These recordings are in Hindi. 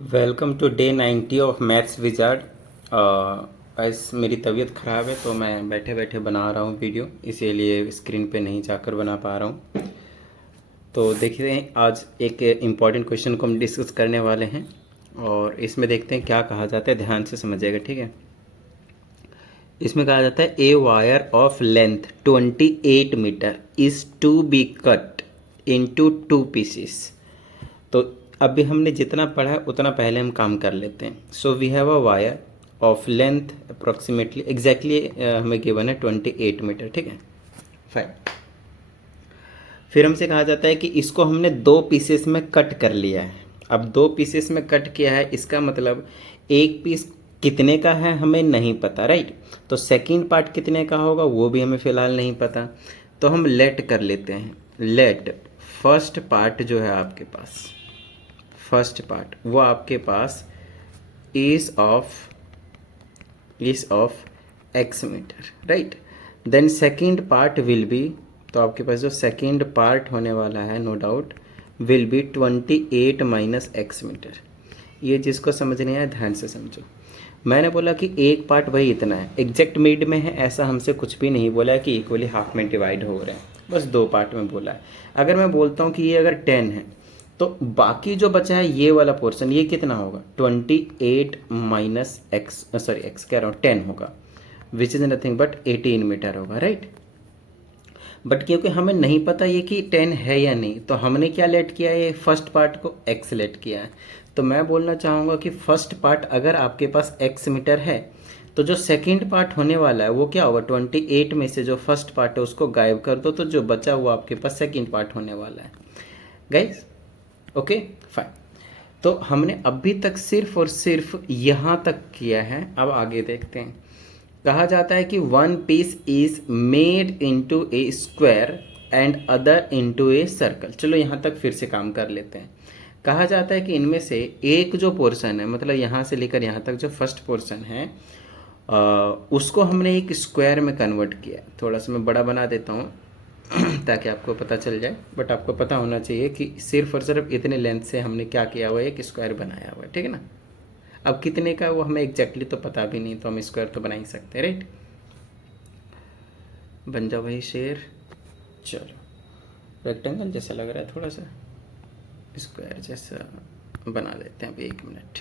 Welcome to day 90 of maths wizard. आज मेरी तबीयत ख़राब है तो मैं बैठे बैठे बना रहा हूँ वीडियो, इसीलिए स्क्रीन पे नहीं जाकर बना पा रहा हूँ। तो देखिए, आज एक इम्पॉर्टेंट क्वेश्चन को हम डिस्कस करने वाले हैं और इसमें देखते हैं क्या कहा जाता है। ध्यान से समझिएगा, ठीक है। इसमें कहा जाता है a wire of length 28 metre is to be cut into 2 pieces. तो अभी हमने जितना पढ़ा है उतना पहले हम काम कर लेते हैं। So we have a wire of length approximately exactly हमें गिवन है 28 मीटर, ठीक है। फाइन। फिर हमसे कहा जाता है कि इसको हमने 2 पीसेस में कट कर लिया है। अब 2 पीसेस में कट किया है, इसका मतलब एक पीस कितने का है हमें नहीं पता, राइट। तो सेकेंड पार्ट कितने का होगा वो भी हमें फ़िलहाल नहीं पता। तो हम लेट कर लेते हैं। लेट फर्स्ट पार्ट जो है आपके पास, फर्स्ट पार्ट वो आपके पास is of X metre, right. Then second part will be, तो आपके पास जो सेकेंड पार्ट होने वाला है no doubt will be 28 minus X metre. ये जिसको समझ नहीं आया ध्यान से समझो। मैंने बोला कि एक पार्ट भाई इतना है, एग्जैक्ट मिड में है ऐसा हमसे कुछ भी नहीं बोला है कि इक्वली हाफ में डिवाइड हो रहे हैं, बस 2 पार्ट में बोला है। अगर मैं बोलता हूँ कि ये अगर 10 है तो बाकी जो बचा है ये वाला पोर्शन ये कितना होगा 28 माइनस एक्स, सॉरी एक्स कह रहा हूँ 10 होगा, which is nothing but 18 metre होगा, राइट। बट क्योंकि हमें नहीं पता ये कि 10 है या नहीं, तो हमने क्या लेट किया है, फर्स्ट पार्ट को एक्स लेट किया है। तो मैं बोलना चाहूँगा कि फर्स्ट पार्ट अगर आपके पास एक्स मीटर है तो जो सेकेंड पार्ट होने वाला है वो क्या होगा, 28 में से जो फर्स्ट पार्ट है उसको गायब कर दो, तो जो बचा वो आपके पास सेकेंड पार्ट होने वाला है, गाइज। Okay fine. तो हमने अभी तक सिर्फ और सिर्फ यहाँ तक किया है। अब आगे देखते हैं। कहा जाता है कि one piece is made into a square and other into a circle. चलो यहाँ तक फिर से काम कर लेते हैं। कहा जाता है कि इनमें से एक जो पोर्शन है, मतलब यहाँ से लेकर यहाँ तक जो फर्स्ट पोर्शन है उसको हमने एक स्क्वायर में कन्वर्ट किया। थोड़ा सा मैं बड़ा बना देता हूँ ताकि आपको पता चल जाए, बट आपको पता होना चाहिए कि सिर्फ और सिर्फ इतने लेंथ से हमने क्या किया हुआ है, एक स्क्वायर बनाया हुआ है, ठीक है ना। अब कितने का वो हमें एग्जैक्टली तो पता भी नहीं, तो हम स्क्वायर तो बना ही सकते हैं, राइट। बन जाओ भाई शेर। चलो रेक्टेंगल जैसा लग रहा है, थोड़ा सा स्क्वायर जैसा बना देते हैं। अभी 1 मिनट,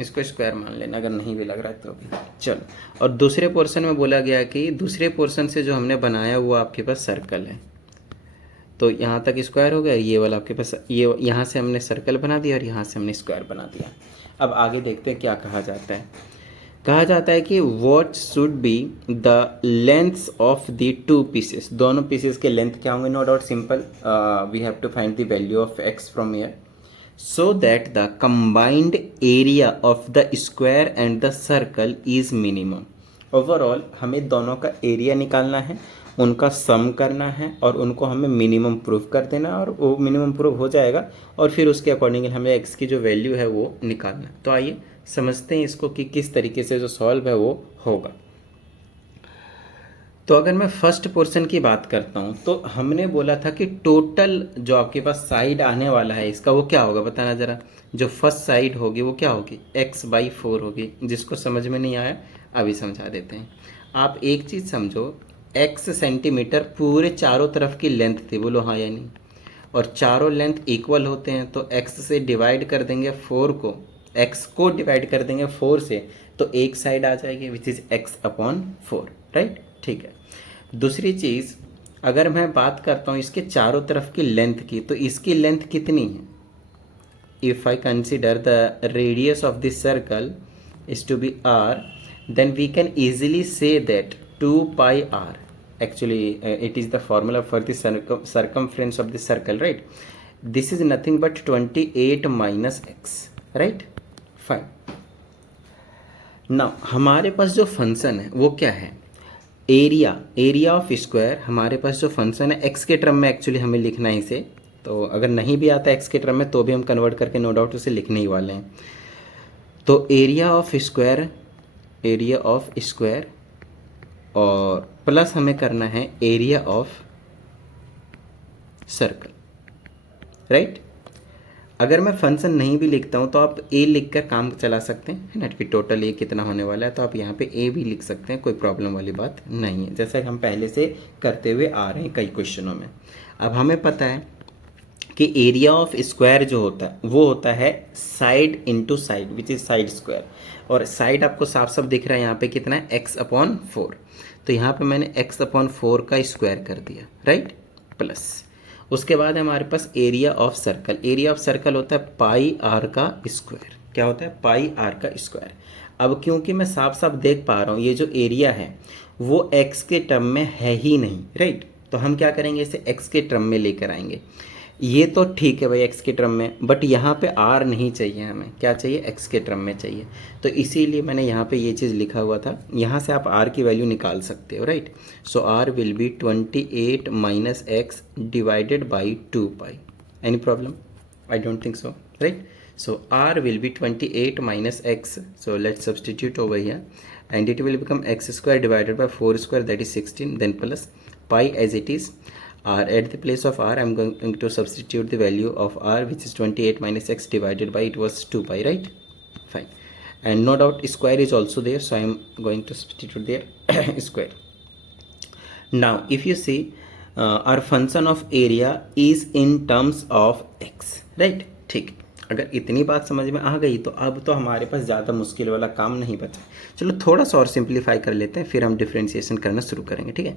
इसको स्क्वायर मान लेना अगर नहीं भी लग रहा है तो भी। चलो, और दूसरे पोर्शन में बोला गया कि दूसरे पोर्शन से जो हमने बनाया वो आपके पास सर्कल है। तो यहाँ तक स्क्वायर हो गया, ये वाला आपके पास, ये यहाँ से हमने सर्कल बना दिया और यहाँ से हमने स्क्वायर बना दिया। अब आगे देखते हैं क्या कहा जाता है। कहा जाता है कि what should be the lengths of the 2 pieces. दोनों पीसेस के लेंथ क्या होंगे, no doubt simple, we have to find the value of X from here so that the combined area of the square and the circle is minimum। Overall हमें दोनों का एरिया निकालना है, उनका सम करना है और उनको हमें मिनिमम प्रूफ कर देना, और वो मिनिमम प्रूफ हो जाएगा और फिर उसके अकॉर्डिंग हमें एक्स की जो वैल्यू है वो निकालना है। तो आइए समझते हैं इसको कि किस तरीके से जो सॉल्व है वो होगा। तो अगर मैं फर्स्ट पोर्शन की बात करता हूँ तो हमने बोला था कि टोटल जो आपके पास साइड आने वाला है इसका वो क्या होगा, बताना ज़रा। जो फर्स्ट साइड होगी वो क्या होगी, x/4 होगी। जिसको समझ में नहीं आया अभी समझा देते हैं। आप एक चीज़ समझो, x सेंटीमीटर पूरे चारों तरफ की लेंथ थी, बोलो हाँ या नहीं। और चारों लेंथ इक्वल होते हैं तो x से डिवाइड कर देंगे 4 को, x को डिवाइड कर देंगे 4 से, तो एक साइड आ जाएगी विच इज़ x/4, राइट। ठीक है। दूसरी चीज़, अगर मैं बात करता हूँ इसके चारों तरफ की लेंथ की, तो इसकी लेंथ कितनी है। If I consider the radius of this circle is to be r, then we can easily say that 2 pi r, actually it is the formula for the circumference of the circle, right. This is nothing but 28 minus x, right. Fine. Now हमारे पास जो फंक्शन है वो क्या है, एरिया ऑफ स्क्वायर। हमारे पास जो फंक्शन है एक्स के टर्म में एक्चुअली हमें लिखना है इसे, तो अगर नहीं भी आता एक्स के टर्म में तो भी हम कन्वर्ट करके नो डाउट उसे लिखने ही वाले हैं। तो एरिया ऑफ स्क्वायर और प्लस हमें करना है एरिया ऑफ सर्कल। राइट। अगर मैं फंक्शन नहीं भी लिखता हूँ तो आप ए लिख कर काम चला सकते हैं, है ना, कि टोटल ए कितना होने वाला है, तो आप यहाँ पे ए भी लिख सकते हैं, कोई प्रॉब्लम वाली बात नहीं है, जैसा कि हम पहले से करते हुए आ रहे हैं कई क्वेश्चनों में। अब हमें पता है कि एरिया ऑफ स्क्वायर जो होता है वो होता है side into side, which is side square, और साइड आपको साफ साफ दिख रहा है यहाँ पे कितना है, x/4। तो यहाँ पे मैंने x/4 का स्क्वायर कर दिया, राइट, प्लस उसके बाद हमारे पास area of circle. Area of circle होता है पाई आर का स्क्वायर। क्या होता है, पाई आर का स्क्वायर। अब क्योंकि मैं साफ साफ देख पा रहा हूँ ये जो एरिया है वो x के टर्म में है ही नहीं, राइट, तो हम क्या करेंगे, इसे x के टर्म में लेकर आएंगे। ये तो ठीक है भाई x के टर्म में, बट यहाँ पे r नहीं चाहिए, हमें क्या चाहिए, x के टर्म में चाहिए। तो इसीलिए मैंने यहाँ पे ये चीज़ लिखा हुआ था, यहाँ से आप r की वैल्यू निकाल सकते हो, right. So r will be 28 minus x divided by 2 pi. Any problem? I don't think so, right. So r will be 28 minus x, so let's substitute over here, and it will become x square divided by 4 square, that is 16, then plus pi as it is. R, at the place of r I'm going to substitute the value of r, which is 28 minus x divided by, it was 2 pi, right, fine. And no doubt square is also there, so I'm going to substitute there square. Now if you see, our function of area is in terms of x, right, ठीक। अगर इतनी बात समझ में आ गई तो अब तो हमारे पास ज़्यादा मुश्किल वाला काम नहीं बचा। चलो थोड़ा सा और सिंप्लीफाई कर लेते हैं, फिर हम डिफ्रेंशिएशन करना शुरू करेंगे, ठीक है।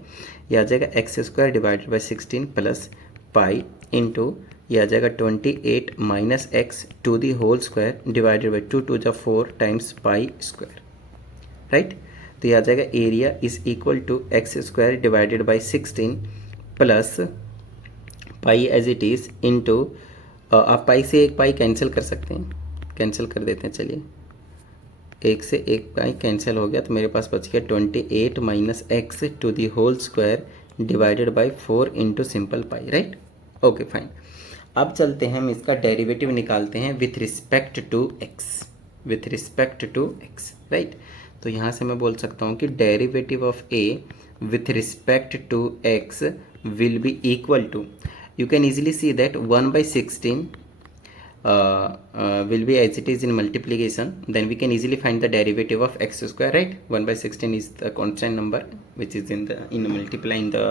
ये आ जाएगा X square divided by 16 plus pi into ये आ जाएगा 28 minus X to the whole square divided by 2 2 4 times pi square, right. तो ये आ जाएगा area is equal to X square divided by 16 plus pi as it is into, आप पाई से एक पाई कैंसिल कर सकते हैं, कैंसिल कर देते हैं, चलिए एक से एक पाई कैंसिल हो गया, तो मेरे पास बच गया 28 minus X to the whole square divided by 4 into simple pi, right, okay fine. अब चलते हैं, हम इसका डेरिवेटिव निकालते हैं with respect to X, with respect to X, right. तो यहाँ से मैं बोल सकता हूँ कि derivative of A with respect to X will be equal to, you can easily see that 1 by 16 will be as it is in multiplication, then we can easily find the derivative of x square, right. 1 by 16 is the constant number which is in multiplying the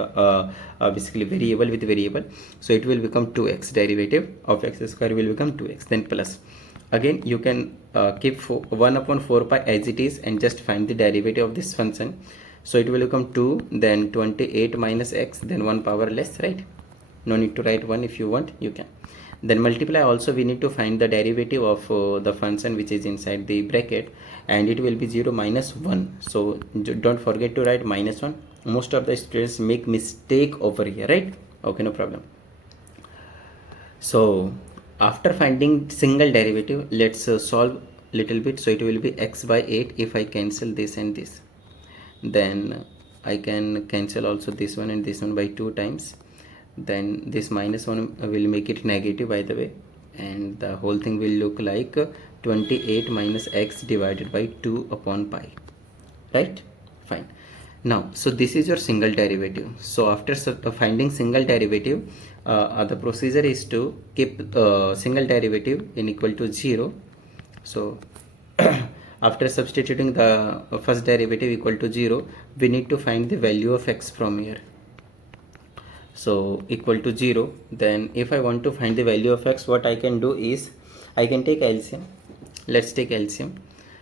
basically variable with variable, so it will become 2x, derivative of x square will become 2x, then plus again you can keep 1/4 pi as it is and just find the derivative of this function, so it will become 2, then 28 minus x, then 1 power less, right. No need to write 1, if you want you can, then multiply also, we need to find the derivative of the function which is inside the bracket, and it will be 0 minus 1, so don't forget to write minus 1. Most of the students make mistake over here, right, okay, no problem. So after finding single derivative, let's solve little bit. So it will be x by 8, if I cancel this and this, then I can cancel also this one and this one by 2 times, then this minus 1 will make it negative by the way, and the whole thing will look like 28 minus x divided by 2 upon pi, right, fine. Now so this is your single derivative. So after finding single derivative, the procedure is to keep single derivative in equal to 0. So after substituting the first derivative equal to 0, we need to find the value of x from here. So equal to 0, then if I want to find the value of x, what I can do is I can take LCM. Let's take LCM.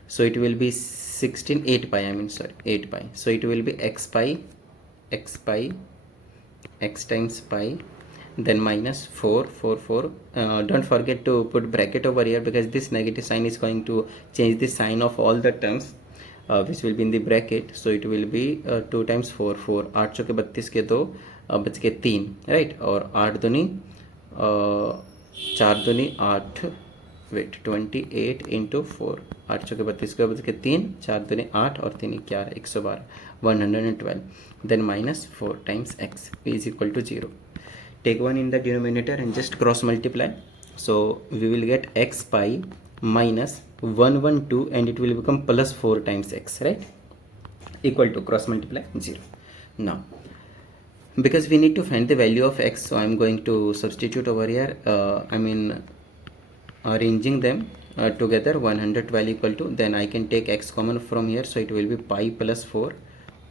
So it will be 16 8 pi, I mean sorry 8 pi, so it will be x pi x times pi, then minus 4 don't forget to put bracket over here, because this negative sign is going to change the sign of all the terms which will be in the bracket. So it will be 2 times 4 8 चौके 32 के 2 बच के 3, राइट, और 8 दूनी 4 दूनी 8, वेट 28 इंटू 4, 8 चौके 32 के बच के 3, 4 दूनी 8 और 3 11 112 112, then minus 4 times x is equal to 0. Take 1 in the denominator and just cross multiply, so we will get x pi minus 112 and it will become plus 4 times x, right, equal to cross multiply 0. Now because we need to find the value of x, so I'm going to substitute over here. Arranging them together, 112 equal to, then I can take x common from here, so it will be pi plus 4.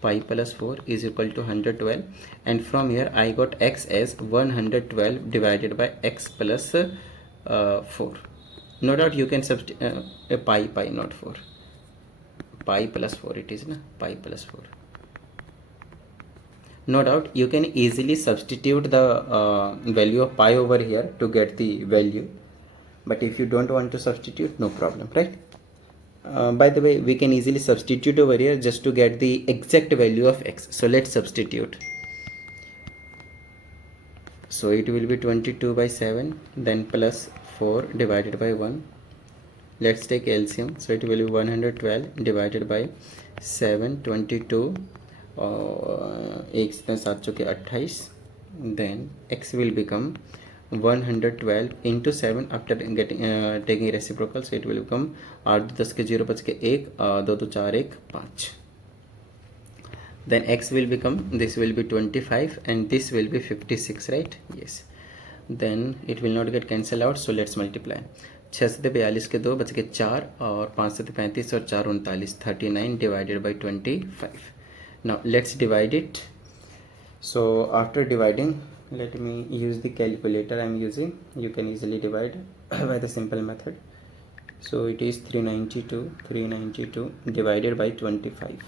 Pi plus 4 is equal to 112, and from here I got x as 112 divided by x plus 4. No doubt you can substitute pi not 4, pi plus 4 it is, na, pi plus 4. No doubt you can easily substitute the value of pi over here to get the value, but if you don't want to substitute, no problem, right? By the way, we can easily substitute over here just to get the exact value of x. So let's substitute. So it will be 22 by 7, then plus 4 divided by 1. Let's take LCM. So it will be 112 divided by 7, 22, 1 then x will become 112 into 7 after getting taking reciprocal, so it will become 8 10 के 0 5 के 1 2 2 4 1 5. Then x will become, this will be 25 and this will be 56, right? Yes. Then it will not get cancelled out, so let's multiply. 6 से 42 के 2 बच के 4 और 5 से 35 और 4 39, 39 divided by 25. Now let's divide it. So after dividing, let me use the calculator I'm using. You can easily divide by the simple method. So it is 392 divided by 25.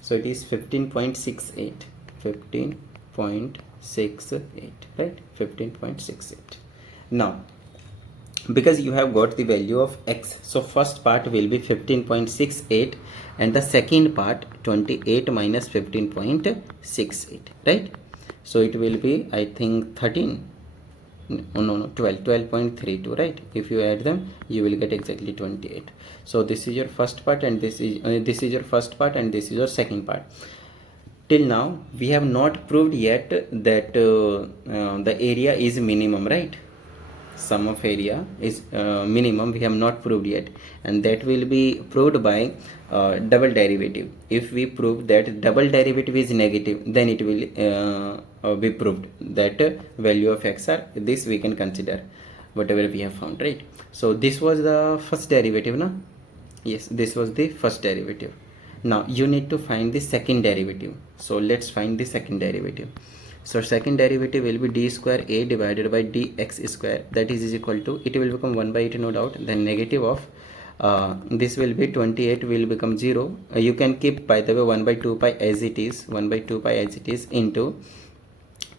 So it is 15.68. 15.68, right? 15.68. Now, because you have got the value of x, so first part will be 15.68 and the second part 28 minus 15.68, right? So it will be, I think, 13, no 12.32, right? If you add them, you will get exactly 28. So this is your first part and this is your first part and this is your second part. Till now we have not proved yet that the area is minimum, right? Sum of area is minimum, we have not proved yet, and that will be proved by double derivative. If we prove that double derivative is negative, then it will be proved that value of x are this, we can consider whatever we have found, right? So this was the first derivative, na? Yes, this was the first derivative. Now you need to find the second derivative, so let's find the second derivative. So second derivative will be d square a divided by dx square, that is equal to, it will become 1 by 8, no doubt, then negative of this will be 28 will become 0. You can keep, by the way, 1 by 2 pi as it is, 1 by 2 pi as it is, into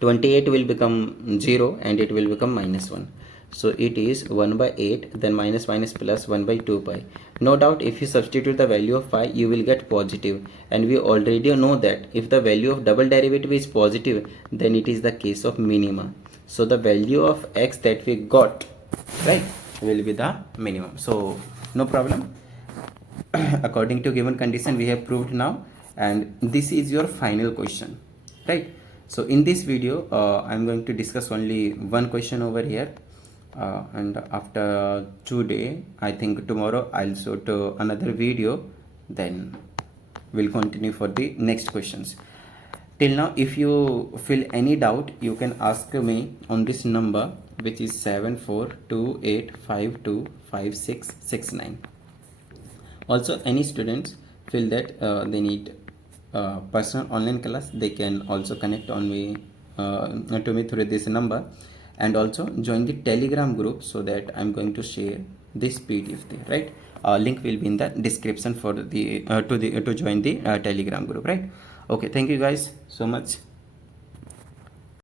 28 will become 0 and it will become minus 1. So it is 1 by 8, then minus minus plus 1 by 2 pi. No doubt if you substitute the value of pi, you will get positive, and we already know that if the value of double derivative is positive, then it is the case of minima. So the value of x that we got, right, will be the minimum. So no problem. According to given condition, we have proved now, and this is your final question, right? So in this video I'm going to discuss only one question over here, and after 2 days, I think tomorrow I'll shoot another video, then we'll continue for the next questions. Till now, if you feel any doubt, you can ask me on this number, which is 7428525669. Also, any students feel that they need personal online class, they can also connect on me to me through this number, and also join the Telegram group, so that I'm going to share this PDF there, right? Link will be in the description for the to join the Telegram group, right? Okay, thank you guys so much.